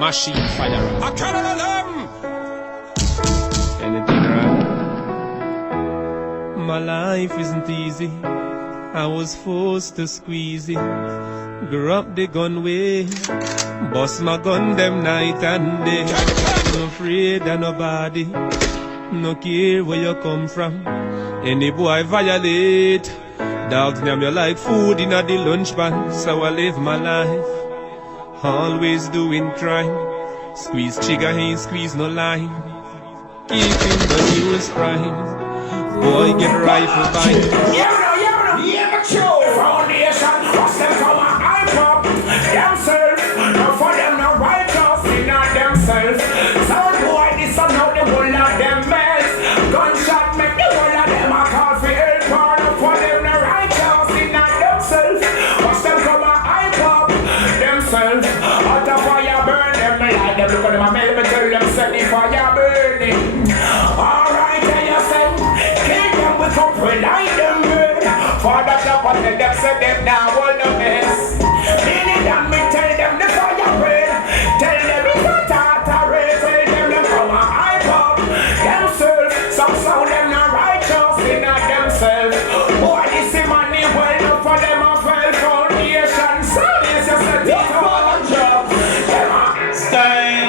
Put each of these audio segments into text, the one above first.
machine fire. I can't let them. Anything right? My life isn't easy. I was forced to squeeze it. Grew up the gun way. Bust my gun them night and day. No afraid of nobody. No care where you come from. Any boy violate. Dogs name you like food in the lunch pan. So I live my life. Always doing crime. Squeeze trigger, ain't squeeze no line. Keeping the news prime. Boy get rifle bind. Yeah, but you foundation, what's them from a hype up themselves, no for them no righteous in themselves. Sound boy, this are not the whole of them mess. Gunshot make the whole of them a call for help, no for them no righteous in themselves. What's them from a hype up themselves, out of fire burn them, like them look at them and make me tell them set the fire burning. Alright, tell yourself, kill them with up, relight them. Father Chop and tell them say them now all the mess. Meaning that me tell them the fire burn. Tell them it's a tartare. Tell them come a hype up themselves. Some sound them not righteous in themselves. Boy, this is money well enough for them a fell foundation. So this is a deep Father Chop. Them a style.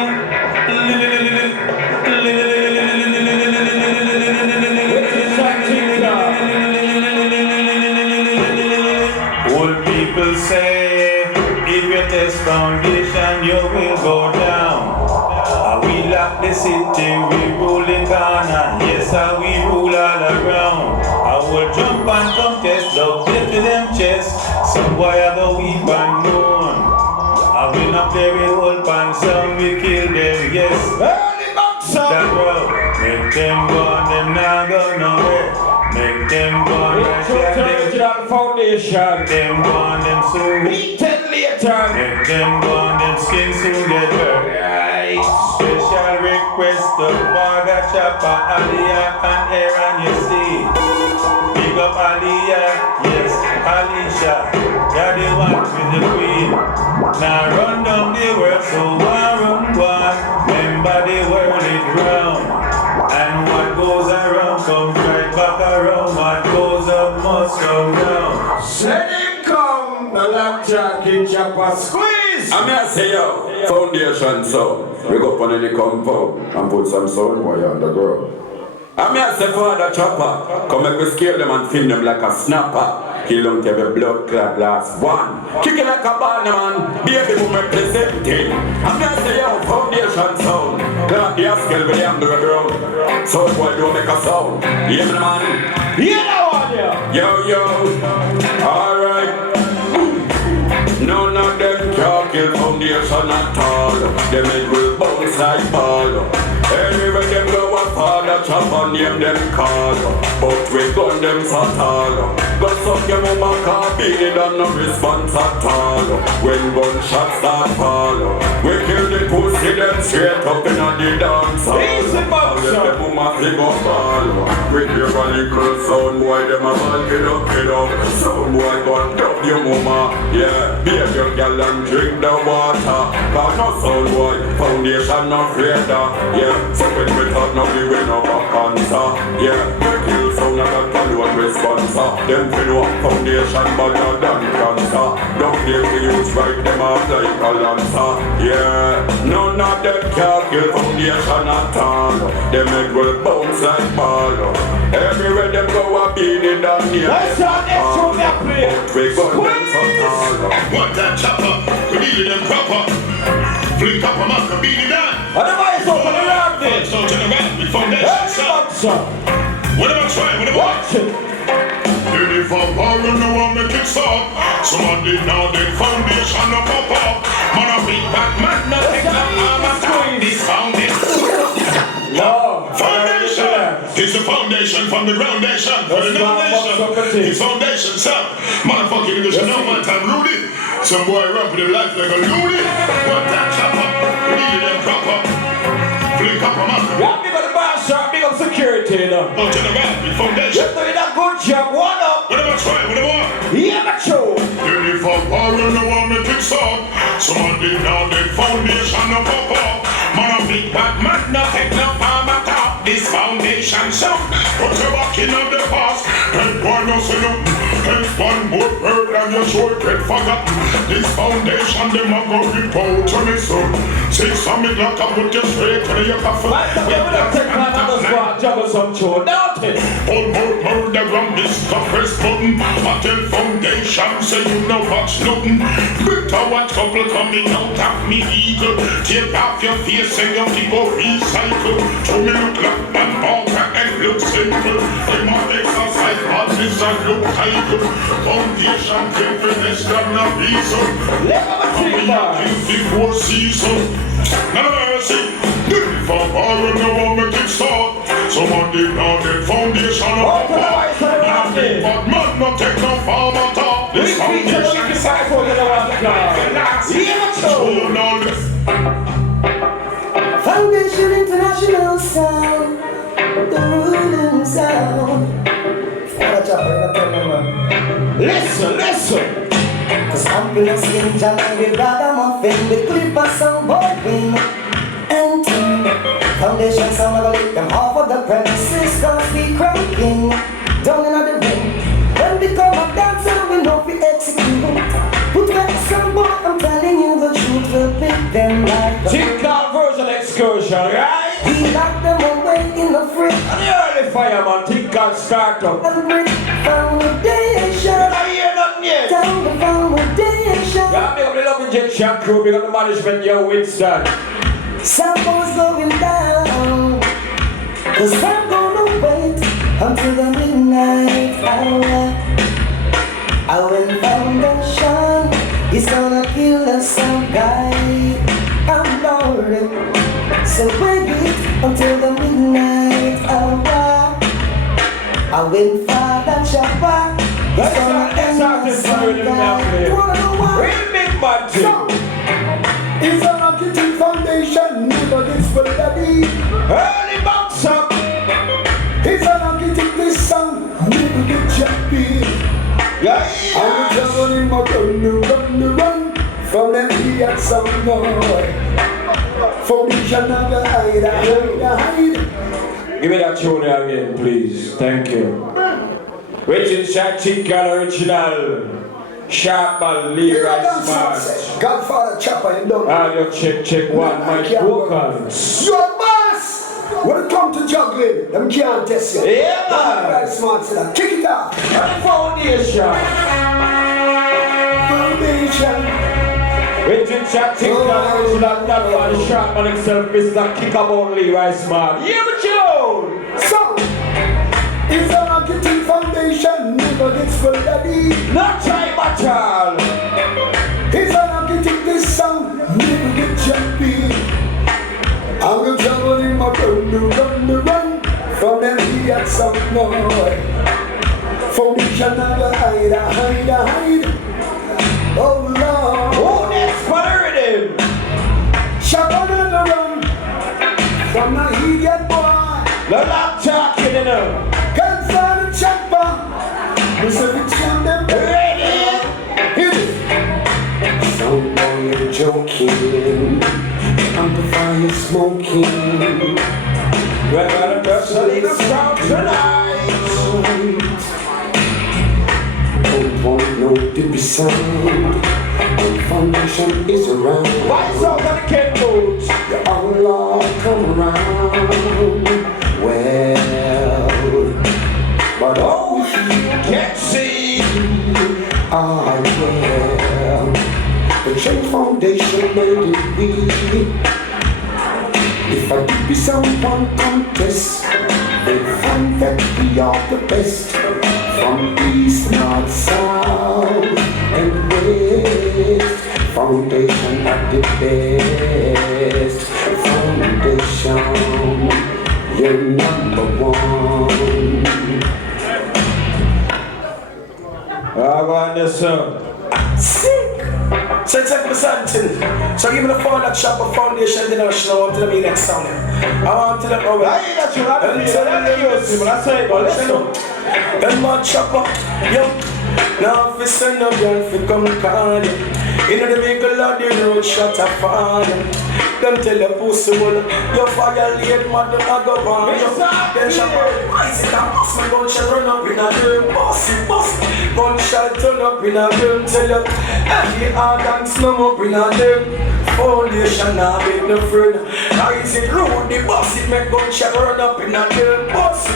People say, if you test foundation, you will go down. We lock the city, we rule the corner. Yes, we rule all around. I will jump and contest, love built to them chest. Some boy have a weep and moon. I will not play with old pan, some we kill them, yes. Early boxer! That road, make them go, them now go nowhere. Make them go and share them foundation. Them go and them soon. Meet them later. Make them go and them skin soon get hurt. Right. Special request to Father Chopper, Aliyah and Aaron, you see. Big up Aliyah, yes, Alicia. You're the one with the queen. Now run down the world, so run. Remember the world is round. And what goes around comes right back around. What goes up must come down. Let him come, the lockjaw, King Chopper, squeeze! I'm here say yo, foundation sound. We go up on any compound and put some sound wire on the ground. I'm here say Father Chopper, come make we scare them and film them like a snapper. Kill them till the blood clot last one. Kicking like a banana man, baby who representing. I'm here say yo, foundation sound. Clap the scale with the underground. Sound boy don't make a sound. Hear me man? Hear that one here? Yo, alright. None of them can kill foundation at all. Them it will bounce like ball. Anyway them go a Father Chopper name them call. But we gun them fatal. But suck your mama can't beat it and no response at all. When gunshots start fall, we kill the pussy them straight up in the dance hall. Easy boxer. Let the mama fling up ball. With your little sound boy them a ball get up. Sound boy gun up your mama. Yeah, beat your girl and drink the water. Cause no sound boy, foundation no afraid of. Yeah, so when we talk now we win up a cancer. Yeah, we kill sound and that alone responser. Them fi know foundation better than cancer. Don't need to use right them off like a lancer. Yeah, none of them can kill foundation at all. Them head will bounce like ball. Everywhere them go a beat it down here. Let's start next to me play. We gun them fatal. What that chopper, we needed them proper. Flick up a man, can beat it down. And the voice open around this. So turn around with foundation, son. What am I trying? What am I watching? Uniform power and no one make it stop. Somebody now the foundation no pop up. Man a big bad man, no take no arm and time. This foundation. Foundation. It's the foundation from the groundation. For the nation. It's foundation, son. Motherfucking English, no man time Rudy. Some boy run for their life like a loony. What that chopper? We need them proper. Flick up a man. Yeah, big up the bar shop, big up security, you know. Go to the right with foundation. You're doing a good job, one up. What am I trying? What am I? Yeah, macho. Uniform power and no one make it stop. So Somebody now the foundation no pop up. Man a big bad man, no take no farm at all. This foundation so put your back in on the past. And boy no say no. And one more word and your short get forgot. This foundation them a go rip out to me so. Say something like I put you straight to your coffin. Juggle some chore, don't it? All more murder and Mr. Press button. Until foundation say you know what's nothing. Better watch couple coming out of me eagle. Take off your face and your people recycle. To me look like an altar and look simple. In my exercise bodies and look title. Foundation finish than a reason. Coming out in before season. None of mercy. For all of the one make it start. Somebody now the foundation of the park. But man not take no farm at all. This foundation is like for the last. Foundation International Sound, the ruling sound. Listen. Cause I'm gonna sing Johnny with ragamuffin, with clipper sound, boy, wing, and ting. Foundation sound, I lick them off of the premises, cause we cracking down in the ring. When we come up dancing, we know we execute. Put back some boy, I'm telling you the truth, we'll pick them like Tick-Tock version excursion, right? we lock them away in the fridge. And the early fireman, Tick-Tock startup. And brick foundation. I hear nothing yet. Down the foundation. Yeah, big up the love injection crew, big up the management, yo, Winston. Something's going down. Cause I'm gonna wait until the midnight hour. Our foundation is gonna kill us some guy. I'm Lord. So wait until the midnight hour. I win Father Chopper. It's gonna end us some guy. You wanna know why? Real big man too. It's an architect foundation, never gets for daddy. Early box up. It's an architect this song, never get jumpy. Yeah. I'm traveling my run, from them here some boy. Foundation of the hide. Give me that tune again, please. Thank you. Richard Shaq original. Sharp and Leroy Smart. Godfather Chopper and done. And you check one, my vocals. You're boss! When it comes to juggling, them can't test you. Yeah, man. Very smart, so that kick it off. And foundation. Richard Shaq original. That one sharp man himself, Mr. Kickabone Leroy Smart. Yeah, but you. So, it's an architect foundation, never gets for daddy. Not try but all. It's an architect this song, never get jumpy. I will travel in my run, from them here some boy. Foundation of the hide. Oh Lord. Who next for the rhythm? Shop on the run, from the idiot boy. The lock talking in them. Guns on the chopper, Mr. Fiction them Ready? hit it. Some boy joking, amplifier smoking. We're gonna touch the little sound tonight. Don't want no to be sound. The foundation is around. What's up on the kid boots? You all come around. Well, but Oh, you can't see. I will. The change foundation made it we. If I give you someone contest, they'll find that we are the best. From east, north, south, and west. Foundation at the best. Foundation, you're number one. I want this song. Sick! So it's like something. So give me the phone that shop of Foundation International. I want to be next song. I want to let over. I ain't got you. I don't know. That's it. But let's say, but let's go. Then my chopper, yo, Now if you send no girl fi come call you, inna the middle of the road shot a fall. Them tell your pussy well, you violate mother I go on you. Then she go, I see that boss me gunshot run up in a room, bossy. Gunshot turn up in a room, tell you every organ slum up in a room. Foundation now make no friend. Now is it rude the boss it make gunshot run up in a room, bossy.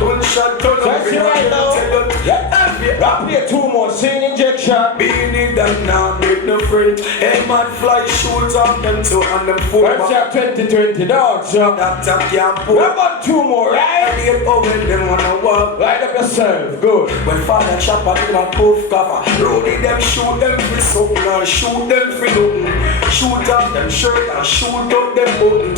Gunshot turn up in a room, tell you every Rap here 2 more, scene injection. being it that now make no friend. Hey man fly shoot off them two and them four. What's your 2020 dogs, sir? That can't pull. What about 2 more, right? Oh, when them wanna walk. Light up yourself, good. When father chop at them a poof cover. Roadie them shoot them for something and shoot them for nothing. Shoot off them shirt and shoot up them button.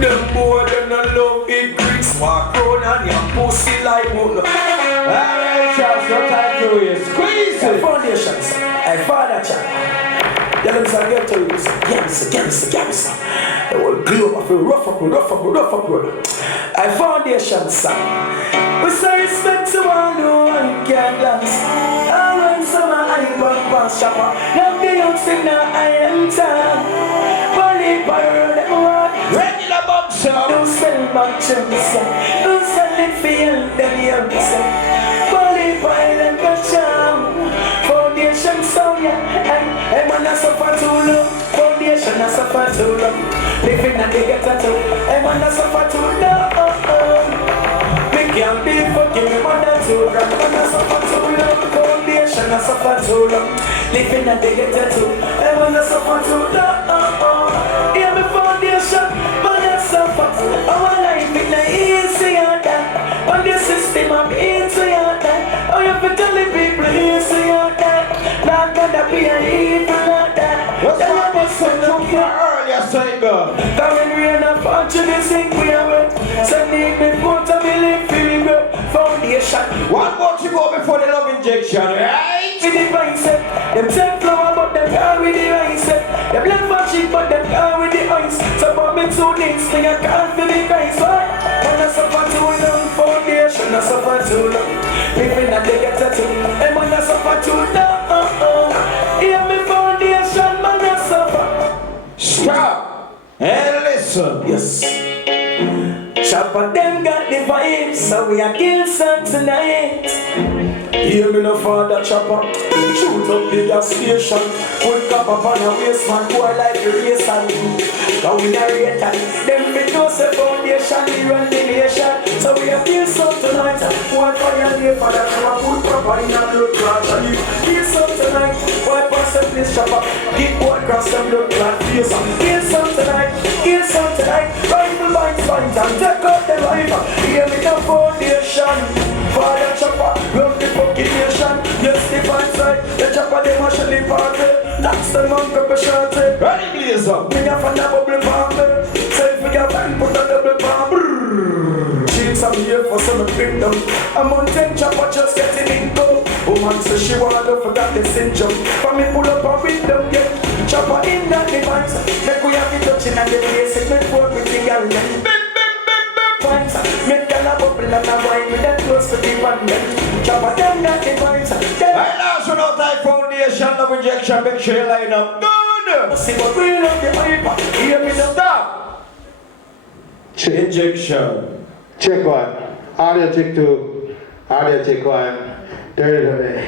Them boy them not love it grits. Walk round and your pussy like mutton. Alright, Charles, no time for you. Squeeze it. Foundations. Hey father chap. Yeah, them say get to you. Gamsa. The whole globe I feel rough up. I foundation son. We say respect to all who I can't dance. I run summer I walk past shopper. Love the youths in the I am town. Bully pyro them walk. Regular boxer. Don't sell back chumps. Don't sell it for you, them youngs. Bully pyro them go charm. Foundation sound yeah. Hey man I suffer too long. Foundation I suffer too long. Living and they get a too. Hey man I suffer too long. Can't be fucking me mother too. Grandmother suffer too long. Foundation I suffer too long. Living and they get a too. Hey man I suffer too long. Hear me foundation, man I suffer. Our life is not easy and that. On the system I'm easy and that. Oh you have to tell the people easy and that. Not gonna be an evil like that. What's wrong with some earlier saying go? That when we are not fortunate think we are wet. Send me photo me foundation. One more to go before the love injection, right? With the mindset, them take flower but them can't with the mindset. Them left for cheap but them can't with the ice. So for me 2 days, thing I can't feel the price. Why? And I suffer too long, foundation I suffer too long. Living and they get a too. And man I suffer too long. Hear me foundation, man I suffer. Stop and listen. Yes. Chopper them got the vibes, so we are kill sun tonight. Hear me no father chopper. Shoot up the gas station. Put copper on a waist man, boy like the race and now we narrate and them fit no say foundation, we run the nation. So we are kill sun tonight. One fire lay for that, so I put proper in a blood clot and you kill sun tonight. Why pass the place chopper? Get boy cross them blood clot face. Kill sun tonight. Rifle binds and take out the rifle. Hear me the foundation. Father chopper, love the fucking nation. Yes, the fine side, the chopper, they must the party. That's the monk of a shorty. Ready, please up. Me a fan of bubble bomb. Say if we get bang, put a double bomb. Jeans I'm here for some bring them. A mountain chopper just getting in go. Woman says she wanna forget the syndrome. For me pull up a window, yeah. Chopper in that device. Make we have it touching and the place it make work with the girl. Make girl a bubble and a wine with that close to the one. Chopper them that device. Right now, so no time foundation, love injection, make sure you line up. Good. See what we love the hyper. Hear me now. Stop. Injection. Check 1. Audio check 2. Audio check 1. Turn it away.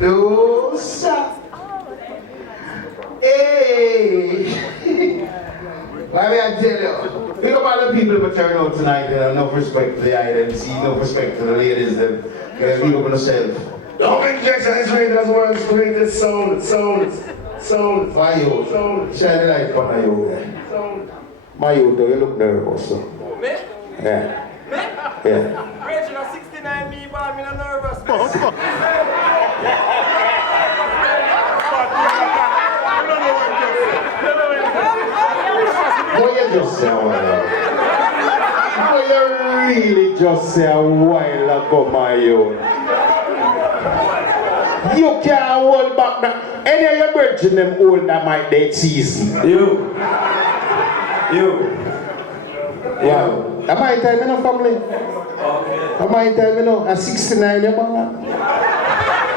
No, stop. Hey. Let me tell you. Think about the people who turn out tonight. No respect to the items, no respect to the ladies. Leave up on yourself. Don't injection is rated as one of the greatest sound. Why you? Shine the light on you. My you though, you look nervous. So. Me? Yeah. Me? Yeah. Rachel at 69 me, but I'm not nervous. Boy, you just say a while ago. Boy, you really just say a while ago, my you. You can't hold back now. Any of your virgin them hold that my dead season. You. Wow. Am I time enough family? I might tell me no, at 69, you man.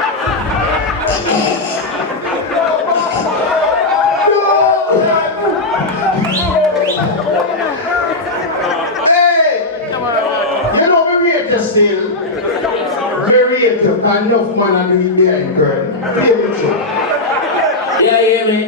Hey! You know, we rate you still. We rate you, because enough man are doing behind curtain. Hear me true. Yeah, hear me?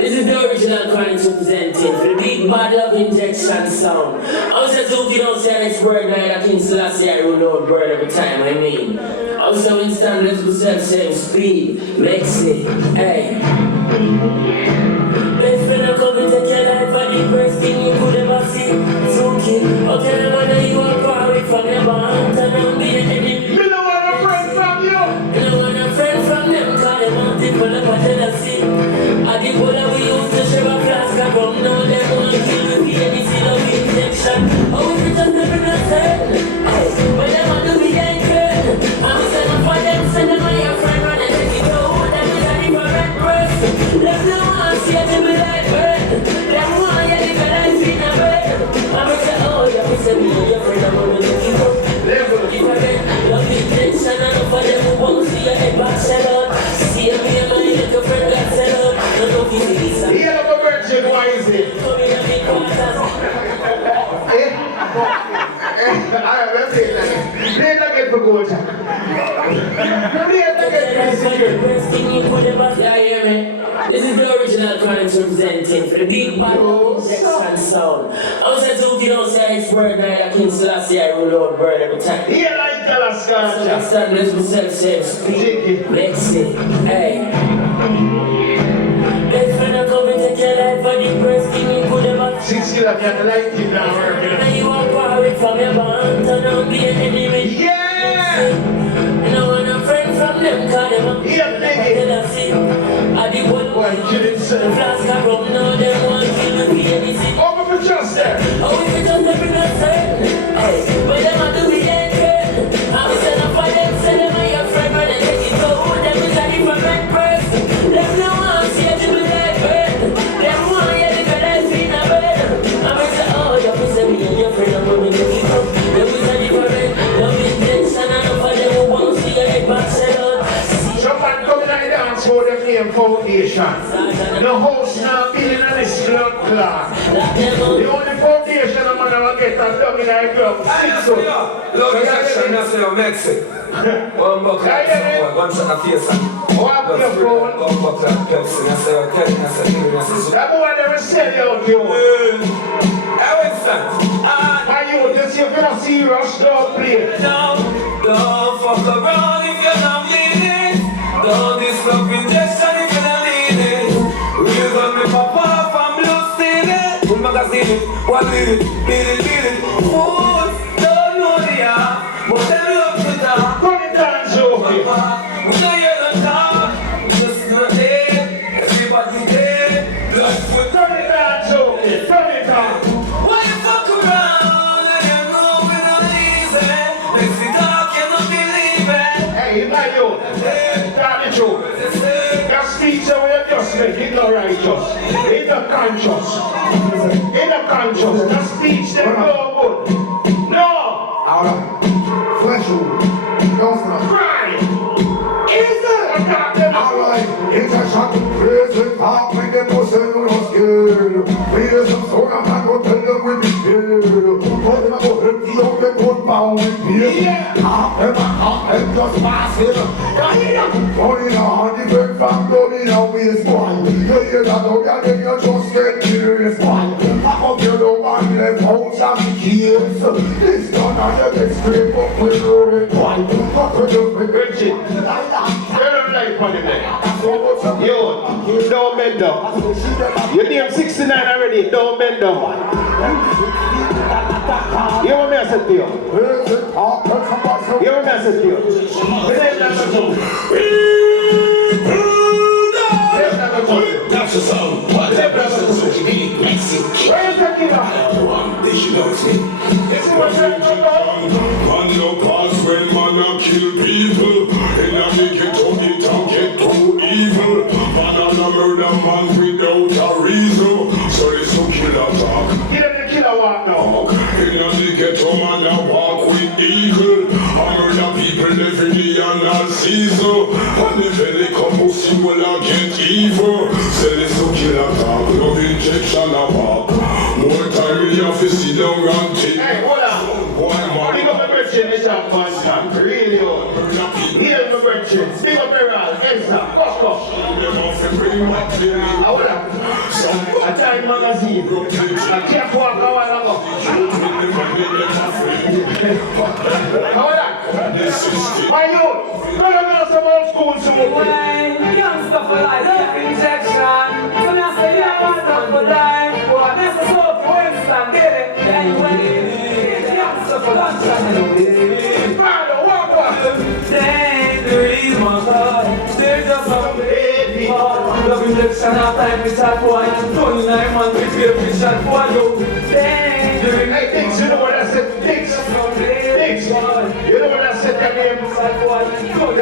This is the original Chronics representing for the big bad love injection sound. I was just looking outside next word now that King Selassie I roll out bird every time, I mean. I was so instant, let's go same speed, Mexi, hey. Best friend, I'm coming to take your life for the first thing you could ever see. Suki, okay, I'm gonna you a party from your band and I'm being enemy. Me don't want a friend from you. I don't want a friend from them, cause they want people up a jealousy. I the bola we used to share a flask of rum, now they want to kill with any sin of injection. Oh, if it just never not turn, but they want to be ain't good. I'm sending for them, send them on your friend, run and take it out. Them is a different person. Them no one see it to be like bird. Them one you live a life in a bed. I'm say, oh, you have to me your friend, I'm gonna take it out. Love intention and for them who won't see your head back sell out. See me and my little friend got sell out. No easy this and Here the virgin, why is it? come in and make quarters. Alright, let's say that. Play it again for good. Play it again for good. The best thing you could ever see, hear me? This is the original Chronics representing for the big bad injection sound. I was just looking outside next word now that King Selassie I roll out bird every time. Here I tell us, So next time let's go same speed, Mexi, hey. Best friend, I'm coming to take your life for the first thing you could ever see. 60 like you like it now working. Now you are parried from your band and I'm being enemy. Yeah! And I want a friend from them, cause them a Yeah, nigga. I the one Why kill himself? the flask of rum, now they want to kill with anything. Open for just there. Oh, if it just never not turn, hey, but them a do it ain't good. I'm sending for them, send them on your friend, when they take it out. Them is a different person. Them no one see it to be like bird. Them one you live a life in a bed. I'm say, oh, you have to me and your friend, I'm gonna take it out. Them is a different love intention and for them who won't see your head back sell out. Someone come in and dance for the name foundation. The house now building on this blood clot. The only foundation a man will get is done in a club. Six up. Love injection, I say, Mexico. One buckle, one shot of face. What your phone? One buckle of Pepsi, I say, okay, I say, That boy never sell you out you. how is that? Why you just you gonna see Rush dog play? Don't fuck around if you're not bleeding. Don't disrupt injection if you're not leading. Real gun me pop off and blue stealing. Full magazine it, one lead it. Fools don't know the art, but them love to talk. Come and dance okay. We know you don't talk, we just not dead. Everybody dead. Blood foot. Turn it dance okay. Turn it on. Why you fuck around and you know we not easy? Let's see talk, you not believe it. Hey, it's like you. Tell the truth. Your speech that we have just made, it's not righteous. It's not conscious. It's not conscious. That speech that no good. No! Ahora, flesh wound. Don't stop. Cry! Is that a goddamn Alright, it's a shot. Prison talk when they know say you not scared. We hear some sort of man go tell them we be scared. But them a go hurt the old and go bound with beer. Half them a half them just pass it. Going on the break from going on with boy. You hear that dog and then you just get curious boy. Pack up your dog and left house and kids. This gun and you get scraped up with your boy. Fuck with your Richard, you don't like money there. Yo, don't bend down. You name 69 already, don't bend down. You want me to say to you? You want me to say to you? That's the song. What's that person? So she be Mexican. Where's the killer? They should know it's me. This is what's going on. Man no pass when man a kill people. And I make it to it and get too evil. Man a murder man without a reason. So there's no killer talk. Get him the killer walk now. And I make it to man a walk with evil. get evil. Say this to kill a talk, love injection a pop. More time you have to sit down and take. Hey, hold on. Big up my brethren, it's a fun really old. Heal my brethren. Big up Beryl, Ezra, Coco. Hold on. A Time magazine. A Cake Walk a while ago. Hold on. My youth, go to some old school to Youngster for life, love injection. When I say young man for life, boy, that's the soul for instant, get it? Anyway, youngster for lunch and then there is my God, there's just some baby. Love injection after every chat boy, 29 months with your fish and boy, yo. Then there is. Hey, Dix, you know what I said? Dix. Dix, you know what I said that name? I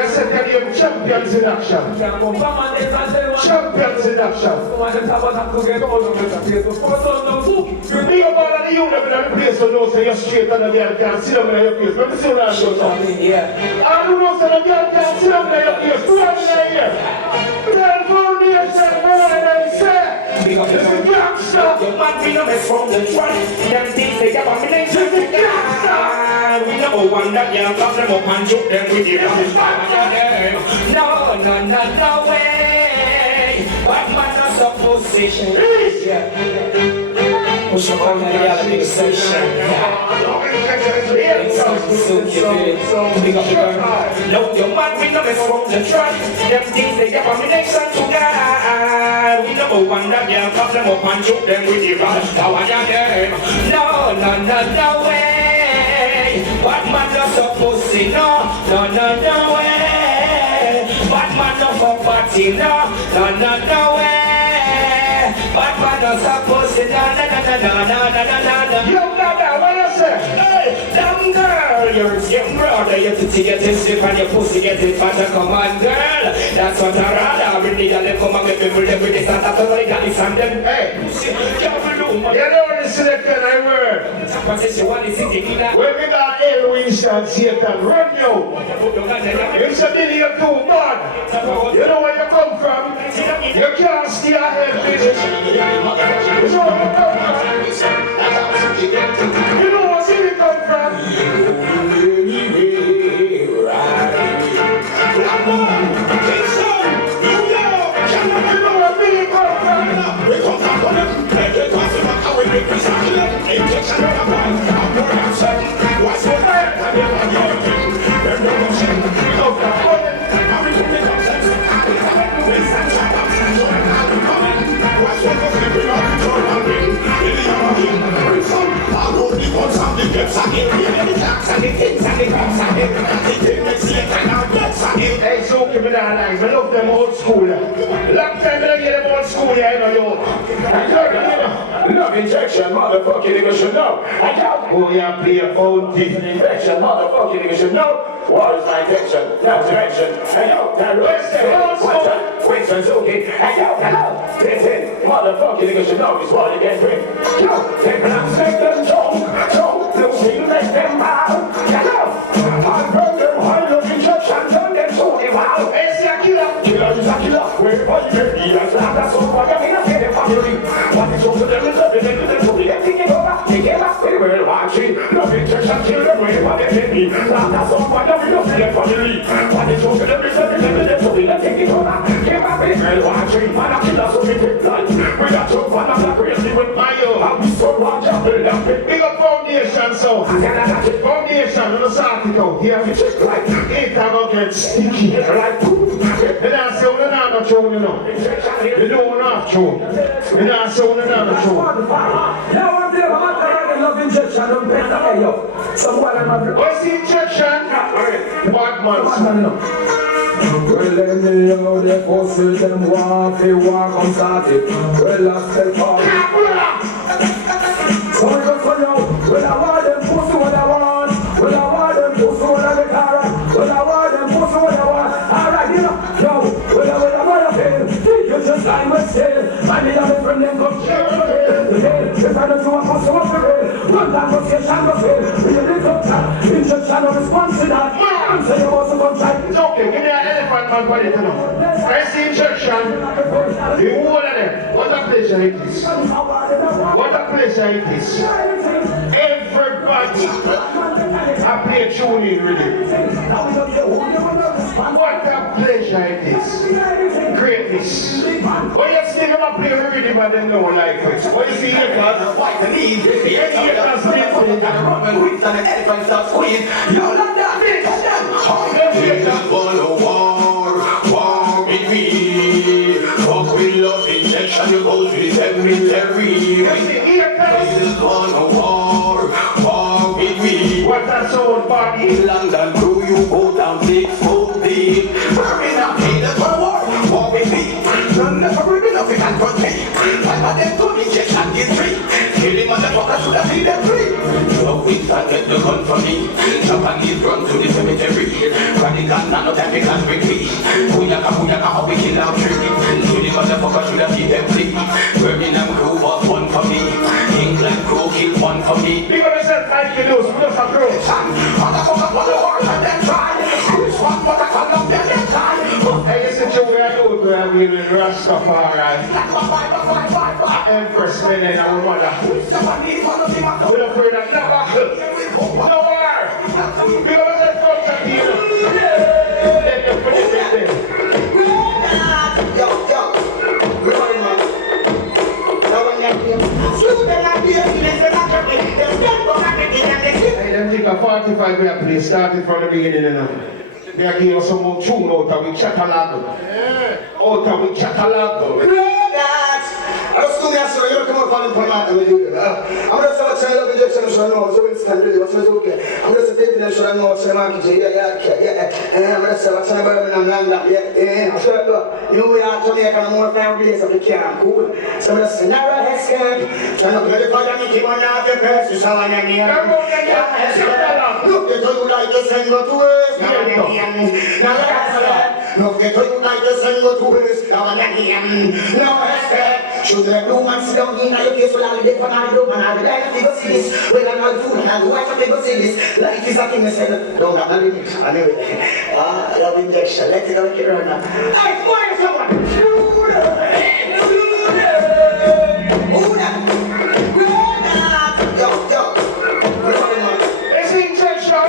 said that name Champions in Action. Champions in Action. Big up all of the youth in the place who knows that you're straight and the girl can't sit down in your face. Let me see what I show you. I don't know that the girl can't sit down in your face. Who are you here? Tell foundation more than I say. This is gangster. Your man we know mess from the front. Them things they have a minute. This is gangster. We know one that you have them up and joke them with you. No way. Batman not supposed to say. Push up on the reality session. No, your man we know mess from the front. Them things they have a minute to God. We know one that you have them up and joke them with you. No way. Batman not supposed to say no way. Batman not for party no way. Batman not supposed to no. Yo, brother, what you say? Hey, damn girl, you're getting broader. You titty get it stiff and your pussy get it fatter. Come on, girl, that's what I rather. We need a little come and make people live with this. That's what I got this and them. Hey, you know the selector I word. When we got Elwin and Satan, run you. You said in here too bad. You know where you come from? You can't stay ahead, bitch. You know where you come from? You know where you come from? Hey, so give me that line. I love them old school. Long time I get them old school here, you know, Love injection, motherfucking nigga should know. I doubt who you play a phone thing. infection, motherfucking nigga should know. What is my intention? Not to mention. Hey yo, that Where's the old school? Wait, Suzuki. Hey yo, hello. Listen, motherfucking nigga should know is what you get with. Yo, they blacks make them choke, blue steel make them bow. Hello, I burn them high, love injection, turn them so they wow. Hey, see a killer. Killer is a killer. Wherever you may be, that's not that's all. I mean, I say the family. What is up to them is up to them. So they take it over. They get back very well watching. Love injection, kill them wherever they may be. That's all. I don't know the family. What is up to them is up to them. So they take it over. Get back very well watching. Man, I kill us so we take life. We got your fun and black crazy with my yo. And we so watch out the lamp. Big up foundation, so. Foundation, on the article. Here we check like. It will get sticky. Like poop. And I say, we're not tune, you know. You don't not tune. And I say, we're not tune. Now I'm there, I'm not love injection. I'm better, yo. Somewhere I'm not. What's the injection? Bad man. Well, let me know the pussy, them walk on start it. Well, I step on. So we go for you. Well, I want them pussy what I want. Well, I want them pussy what I get alright. Well, I want them pussy what I want. Alright, you know. Yo, well, I want to feel. You just like my still. My me and my friend them come share the hell. If I don't do a pussy what for real. Run down, go see a shango fail. We a little top. Injection of response to that. man say you want to come try. It's okay, give me an elephant man body to know. First injection, the whole of them. What a pleasure it is. What a pleasure it is. Everybody, I play a tune in rhythm. What a pleasure it is. Greatness. When you see them play rhythm and they don't like it. When you see haters, fight the lead. The haters listen. Roman with an elephant start squeeze. You love that bitch. Haters wanna war with me. Fuck with love injection, you go to the cemetery. Haters wanna war with me. What a soul body. In London, do you go down 6 foot deep? Birmingham, haters wanna war with me. None of them will be able to confront me. Time of them to injection get free. Killing motherfuckers should have been them free. So we get the gun from me. Japanese run to the cemetery. Radical nano chemicals retreat. Puyaka, how we kill our tree. Killing motherfuckers should have been them free. Birmingham crew was one for me. England crew killed one for me. Big up yourself, Mike Lewis, plus a crew. Motherfuckers want to war and then try. Which one was a Columbia then try? Hey, you see, we are doing with Rastafari. Empress men and our mother. We're not afraid of never. No more. Big up yourself, contact you. Let them put it in there. Hey, them think a 45 we are please started from the beginning enough. We are giving some more tune out of the catalog. Out of the catalog. I just come here, so you don't come up on the point and we do it. I'm just a child of injection, so I know, so it's kind of really, what's okay. I'm just a baby, so I know, so I'm I'm just a child of Birmingham, London, I'm sure you know we are Jamaica, and more family days of the camp, cool. So I'm just a narrow escape, so I'm not going to find anything on the person, so I'm not here. Look, they told you like to send go to waste, now I'm look, they told you like to send go to waste, now I'm no escape. Should the blue man sit down in your case, well, I'll live for my blue man, I'll be like to go see this. Well, I'm all fool, and I'll watch to go see this. Life is a thing, I said, don't have no limit. Anyway, love injection, let it go, keep it on now. Hey, boy, someone! It's injection.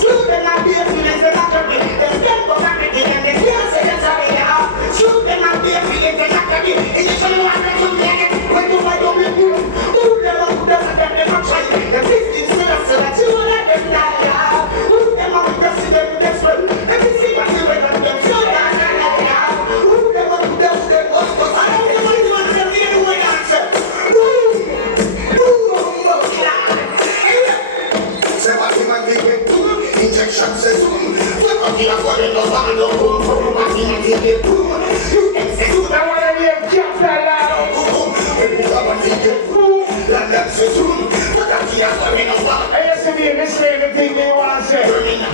Shoot them at the feelings of that way. They stand for everything and they feel seconds of the hour. Shoot them at the feelings of that way. It's just a lot of them again. When you fight over the moon, who them up, who doesn't them never try. The 15 sellers so that you will let them die. Who them up, who doesn't them with this one. Every single thing we got them so that who them up, who doesn't them up. I don't know what you want to tell me anyway, answer. Say what you might be with. Injection says, what you are going to do, what you are going to do. You can say, I want to hear just that loud. I used to be in this thing, the thing they want to say.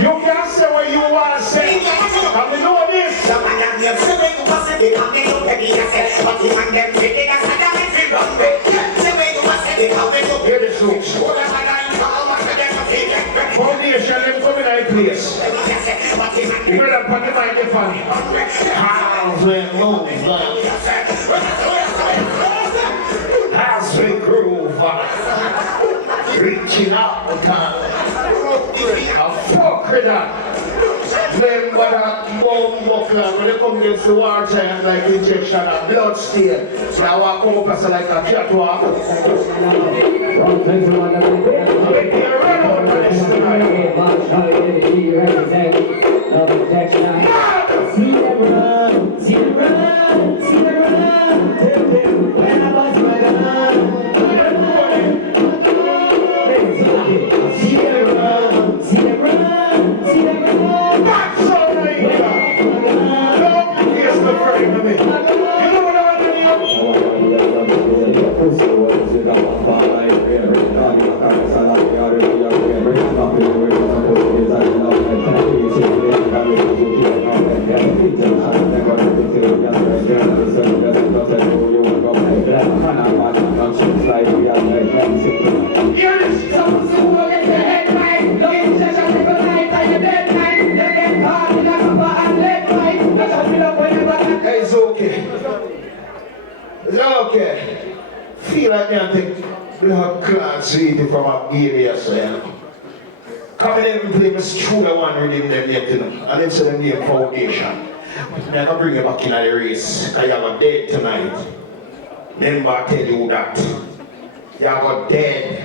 You can say what you want to say. And we know this. Hear the truth. Foundation, them come in our place. You better put the microphone. Hands will move. As we groove. Reaching out the time. A fuck with that. Remember that bomb buckler when they come against the war giant like injection and blood stain. So I walk come up as like a cat walk. Make you run out of this tonight. See them run, see them run, see them run. Tell them when I bust my gun. See them run, see them run, see them run. That's so right. Don't be afraid of me. You know what I want to Here is someone who will get their head right. Looking just a little light and you're dead. Okay. Feel like me and take blood clot sweetie from a baby yourself. Come in and play Miss True one reading them yet, you know. And then say them name Foundation. I can bring you back in the race. Because you got dead tonight. Remember I tell you that. You got dead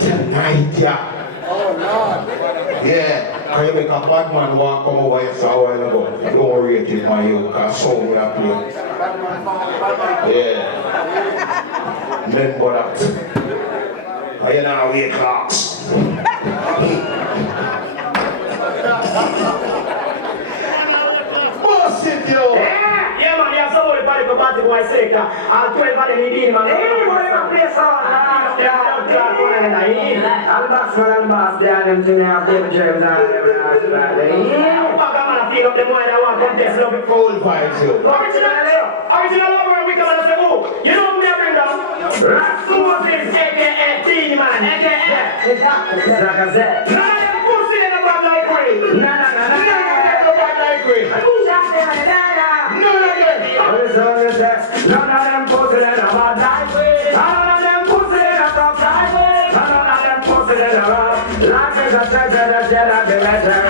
tonight, yeah. Oh, Lord. Yeah. Can you make a bad man walk come over here so a while ago? Don't rate it by you, because sound will play. Yeah. Remember that. Are you now awake, clocks? Boss it, yo! Yeah, man, you have somebody body for body boy sick. I'll 12 of them in man. Everybody man play song. Albass man, Albass, they are them thing they have David James and everything like that. Yeah, fuck a man, I feel up them boy that want to test love it. Cold vibes, yo. Original over we come and say, oh, you know what me I bring down? Rasputin, aka Teen Man, aka like I said. None of them pussy in a bad like way. None of them bad like way. None of them. What is all this there? None of them pussy in a bad like way. None of them pussy in a top like way. None of them pussy in a bad. Life is a treasure that shall not be measured.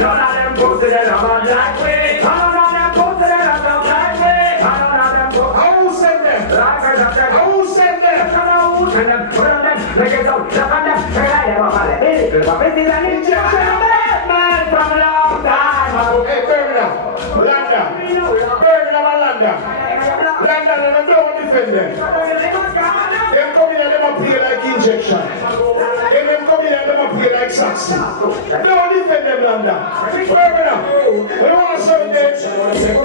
None of them pussy in a bad like way. None of them pussy in a top like way. None of them pussy. Who sent them? Life is a treasure. Who sent them? And them put on them, make it so, look on them, they like them up on the hill. This is an injection of man from a long time. Hey, Birmingham, London, Birmingham and London. London and I don't defend them. Them come in and them up play like injection. Them come in and them up play like sax. Don't defend them, London. Birmingham, we don't want to serve them. We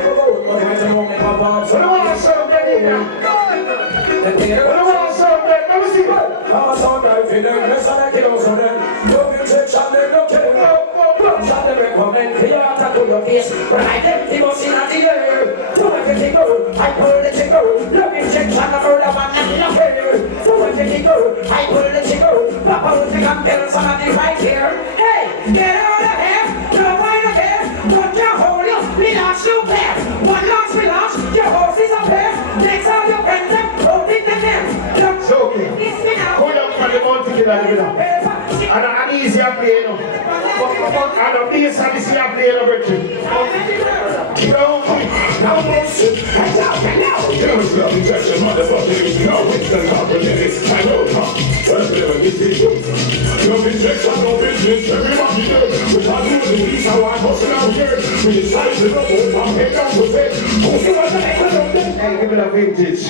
don't want to serve them either. We don't want to serve them. Let me see. I'm a song guy, if you don't listen, I can also then. No injection, they don't care. Guns on the recommend, the attack to your face. When I get the machine at the air, do everything go, I pull the trigger. Love injection, I murder one and love her. Do everything go, I pull the trigger. Papa will think I'm telling somebody right here. Hey, get out of here, no mind of here. Put your hold you, relax your pair. One last relax, your horse is up here. Next all your friends, hold it to them. It's okay. Hold up for the mountain, you know. And an easy play, you know. And a piece of this here play, you know, Richard. Now bullshit, I talk now. Chemist love injection, motherfucker. No Winston comprehensive. I know, huh? Whatever this is. Love injection, no business. Everybody knows. With our news and peace, how I'm hustling out here. We decide to go from head down to bed. Hey, give me the vintage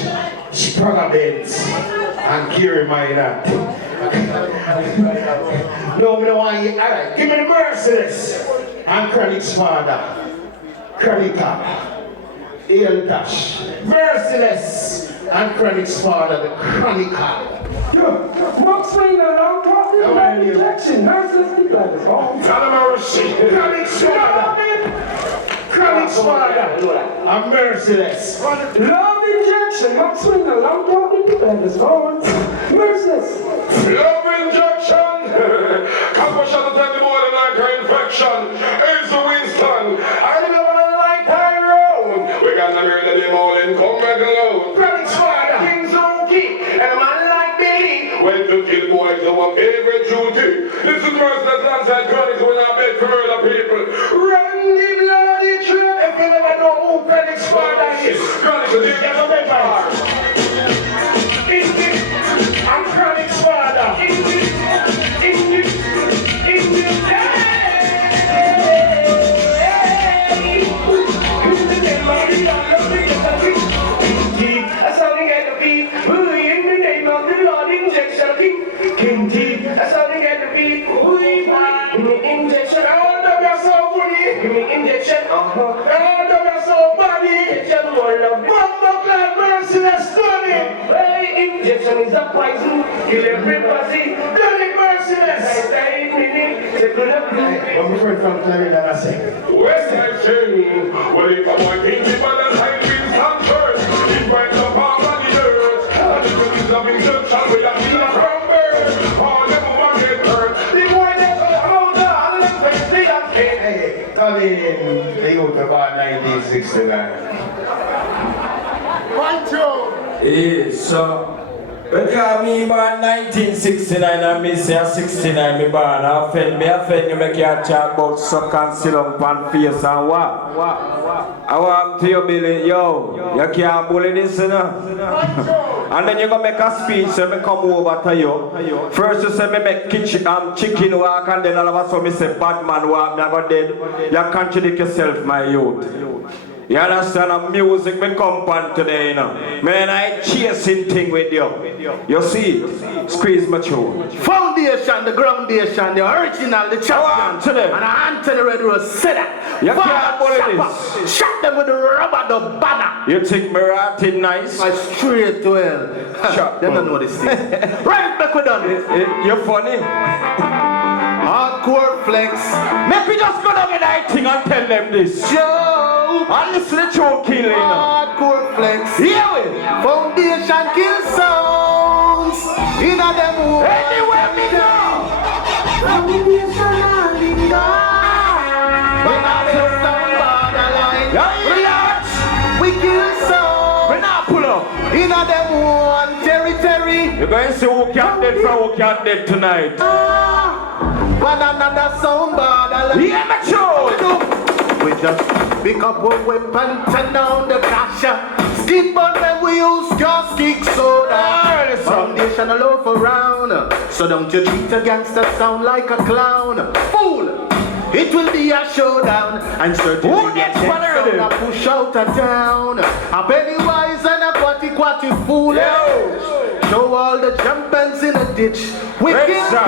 Sprague Benz and carry my that. No, me don't want you. Alright, give me the Mercedes and Chronic's father. Chronica. El Dash. Merciless and Chronic's father, the Chronica. Mark Swain and I'm talking about injection. Nurses speak like this. Chronic's father. Chronic's father. I'm merciless. Love injection. Mark Swain and I'm talking about this. Merciless. Love injection. Compassion to take the more than like her infection. Is the Winston. I never like Tyrone. We got the mirror that them all in come back alone. Chronic's father. King's Zonky. And a man like me. When to kill boys our favorite duty. This is merciless alongside Chronic's when I beg for murder people. Run the bloody trail. If you never know who Chronic's father is, Chronic's is the vampire. I'm Chronic's father. King T, that's how they get the beat. Give me injection. Oh, that's so funny. Give me injection. Oh, that's so funny. Injection will love. Bumbo clad merciless, Tony. Hey, injection is a poison. Kill everybody. Tony merciless. Hey, I'm a friend from Florida, I say. West Side King. Well, if I'm a king, if I'm a high wings and first. If I'm a palm on the earth. And if I'm a loving church, I'll be a killer from birth. Oh, never want to get hurt. The boy never about the hand and face the young king. Hey, Tony in the youth about 1969. So, because me born 1969 and me say 69 me born, I offend you make you talk about suck and sit up and face and what? I want to you Billy, yo, you can't bully this, you know? And then you gonna make a speech, so me come over to you. First you say me make chicken walk, and then all of a sudden me say bad man walk, me go dead. You contradict yourself, my youth. You understand? The music me come on today, you know. Man, I chasing thing with you. You see? Squeeze my tune. Foundation, the groundation, the original, the champion. Today. And Anthony Red Rose said that. You can't bully this. Shot them with the rubber, the banner. You think me ratted nice? I straight to hell. Shut They don't know this thing. Right back with them. You're funny. Hardcore flex. Make me just go down in that thing and tell them this. Joe. And listen to Joe killing. Hardcore flex. Here we. Foundation kill sounds. In a them world. Anywhere me go. Foundation and in God. When I tell borderline. Relax. We kill sounds. When I pull up. In a them one territory. You're going to see who can't dead from who can't dead tonight. One another sound borderline. Yeah, my show. We just pick up a weapon, turn down the cash. Skin bun when we use gas kick soda. Foundation all over around. So don't you treat a gangster sound like a clown. Fool! It will be a showdown. And certainly who gets gonna push out a town. A Pennywise and a quatty fool. Show all the jumpers in a ditch. We hear that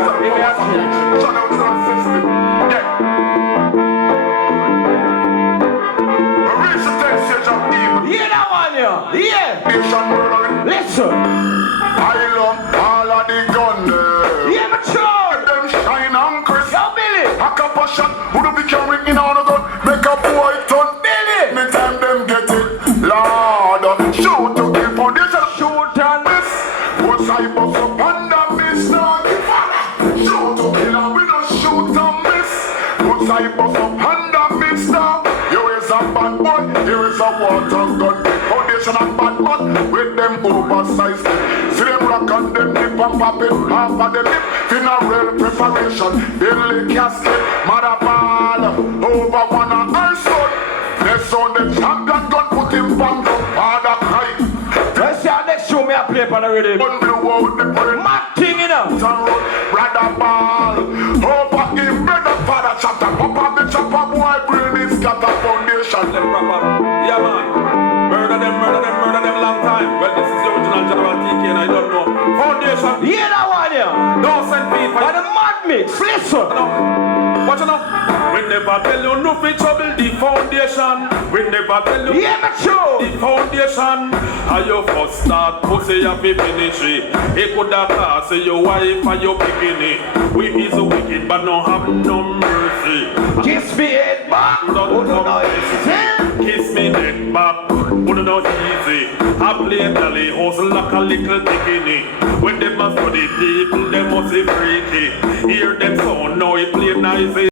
one, yeah? Yeah. Listen. I love all of the gun. Yeah, but sure. Them shine and crisp. Yo, Billy. A couple shot would be carrying in on a gun. Make a boy turn. Billy. Me time them get it. Lord, shoot to kill foundation. Shoot and this. What's I bust up under miss now? Shoot to kill and we don't shoot and miss. What's I bust up under miss now? Here is a bad boy. Here is a water gun. Foundation and bad man with them oversized. See them rock and them dip and pop it. Half of them dip. Funeral preparation. Billy casket. Mother ball. Over one of her son. They saw the champion gun put him from the father cry. let's see how next show me a play on the rhythm. One blew out the brain. Mad thing, you know. Brother ball. Over him brother father chapter. Papa the chopper boy brain is got a foundation. Them proper. Yeah, man. Murder them long time. Well, this is the original General TK and I don't know. Foundation. Hear that one, yeah? Don't send people. By the mad mix. Listen. Watch it now. We never tell you no for trouble the foundation. We never tell you yeah, but sure. the foundation. How you first start, pussy you fi finish it. It could have cost your wife and your bikini. We is wicked but no have no mercy. Kiss me head back. Kiss me neck back. Wouldn't know easy. I play dolly hustle like a little bikini. When them must for the people, them must be freaky. Hear them sound now it play nice.